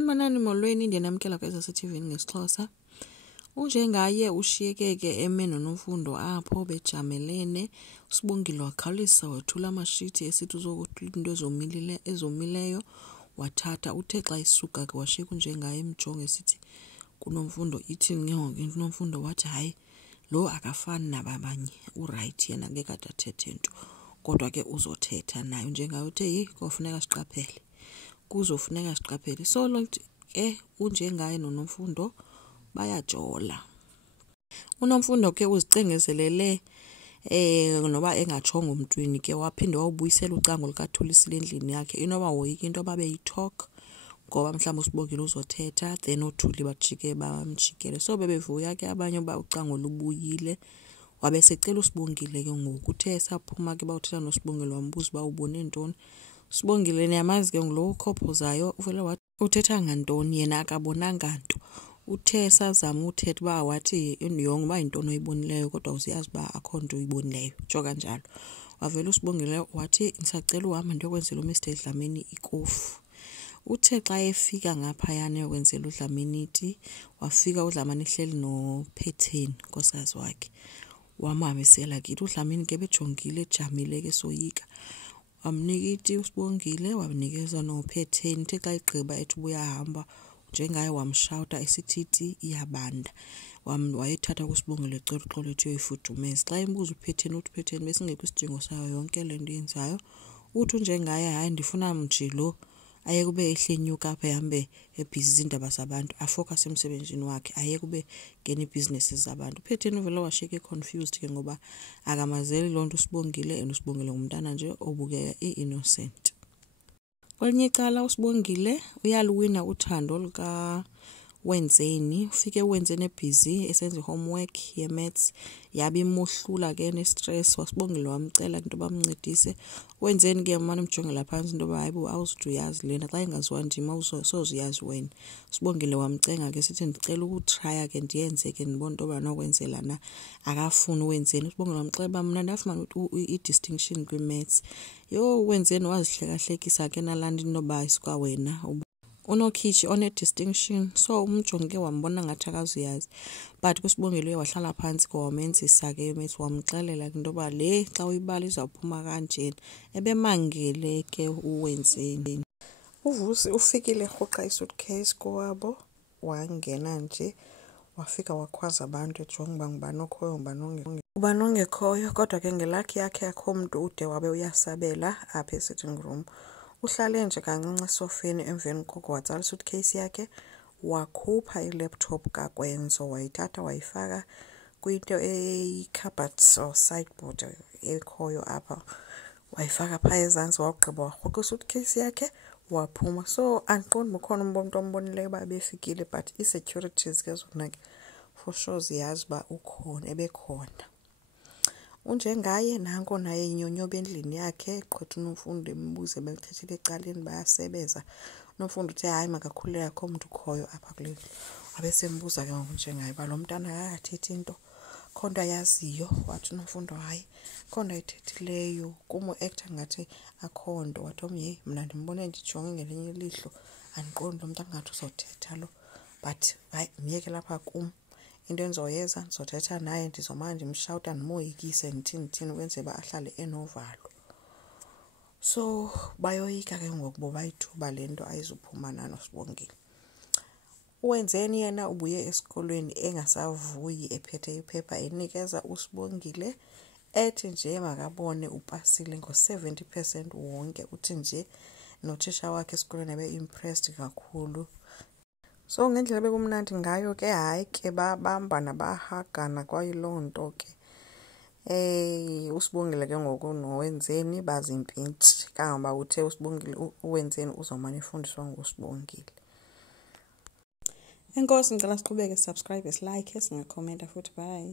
Xolani manani molweni ndiyanamkela kweza se-TV ngesixhosa. Njengaye ushiyekeke eme noNomfundo apho bejamelene. Sibongile wakhawulisa wathula amashiti esithi uzokuthola into ezomileyo wathatha uthe xa isuka ke washiyeka Njengaye emjonge esithi kuNomfundo ithini ngeke uNomfundo wathi hayi lo akafani nababanye uright yena ngeke adathethe into kodwa ke uzothetha nayo. Njengaye uthe kofuneka siqaphele kuzofuneka siqaphele so lonke Njengaye noNomfundo bayajola. uNomfundo ke uzicengezelele noba engachonga umntwini ke waphinde wawubuyisela ucango likaThulisile endlini yakhe inoba woyika into babeyitalk ngoba mhlawumbe uSibongile uzothetha then uThuli bajike bamjikele so bebevuya ke abanye ba ucango lubuyile wabesecela uSibongile ke ngoku uthe saphuma ke bawuthetha noSibongile wambuza ba ubone ntoni. Sibongile niyamazi ke ngulo ukhophozayo uvele wathi uthetha ngantoni yena akabonanga nto. Uthe sazama uthetha ba wathi yonke ba into oyibonileyo kodwa usiyazi ba akho nto uyibonileyo joka njalo. Wavela uSibongile wathi ngisacela uhamba ndiyokwenzela uMr Dlamini ikofu. Uthe xa efika ngapha yana yokwenzela uDlamini iti wafika uDlamini ihleli noPhetheni nkosikazi wakhe wamhambisela kithi uDlamini ke bejongile ejamile ke soyika wamnika iti uSibongile wanikeza noPhetheni uthe xa igqiba ethi uyahamba Njengaye wamshouta esithi iti iyabanda wayethatha kuSibongile ecela uxolo ethi uyifudumeza xa imbuza uPhetheni uthi uPhetheni besingekho isidingo sayo yonke le nto yenzayo uthi Njengaye hayi ndifuna mjilo aye kube ehlenyuka apha ehambe ebhizi indaba zabantu afocus emsebenzini wakhe aye kube ngene businesses zabantu. uPhetheni uvele washiyeka confused ke ngoba akamazeli lonto uSibongile uSibongile ngumntana nje obuke innocent. Kwelinye icala uSibongile uyaluwina uthando luka Wenzeni ufike Wenzeni ebhizi esenza homework ye-maths yabimuhlula ke ne-stress waSibongile wamcela into bamncedise Wenzeni ke manje umjongela phansi into hayibo awuziduyazi lena xa ingaziwa ndima usoziyazi wena. Sibongile wamcenga ke sithi ndicela ukutrya ke ndiyenze ke ndibona into banokwenzela na akafuni Wenzeni. uSibongile wamxeba mna ndafumana i-distinction kwi-maths Wenzeni wazihlekahlekisa ke nalandi inoba isika wena unokhitshi one-distinction so umjonge wambona ngathi akazuyazi but kuSibongile wahlala phansi kwamenzisa ke maths wamxelela into ba le xa uyibala izawuphuma kanjena ebemangele ke uWenzeni. uVusi ufikile rhuqa isuitcase kowabo wangena nje wafika wakhwaza abantu ejonga ngubani okhoyo ngubani ongekhoyo kodwa ke ngelakhi yakhe akho umuntu ude wabe uyasabela apha e-sitting room. Uhlale nje kancinci esofeni emveni koko watsala isuitcase yakhe wakhupha i-laptop kaKwenzo wayithatha wayifaka kwinto eyi-cupboard or sideboard ekhoyo apha wayifaka phaa ezantsi wawugqiba warhuqa isuitcase yakhe waphuma. So andiqondi ukhona umuntu ombonileyo uba befikile but i-securities ke zona ke for sure ziyazi uba ukhona ebekhona. Njengaye nanko naye inyonyoba endlini yakhe gqitha uNomfundo embuze belithethile ecaleni bayasebeza. uNomfundo uthe hayi makakhululeke akho umuntu ukhoyo apha kule ndlu abesembuza ke ngoku Njengaye ba lo mntana akathethi into khonto ayaziyo wathi uNomfundo hayi khonto ayithethileyo kumo actor ngathi akho nto wathi mna ndimbone ndijonge ngelinye ilihlo andiqondi lo mntana ngathi uzothetha lo but hayi myeke lapha kum into endizoyenza ndizothetha naye ndizomane ndimshouta ndimoyikise ndithini ukwenzela uba ahlale enovalo. So bayoyika ke ngoku bayithuba le nto ayizuphuma noSibongile. Uwenzeni yena ubuye esikolweni engasavuyi ephethe iphepha enikeza uSibongile ethi nje makabone upasile ngo-70% wonke uthi nje nothisha wakhe esikolweni abe-impressed kakhulu. So ngendlela bekumnandi ngayo ke hayi ke babambana bahagana kwayiloo nto ke uSibongile ke ngoku noWenzeni bazimpintshi kangoba uthe uSibongile uWenzeni uzomane efundiswa nguSibongile. Enkosi ngicela siqhubeke subscribe like singakhomenta futhi bye.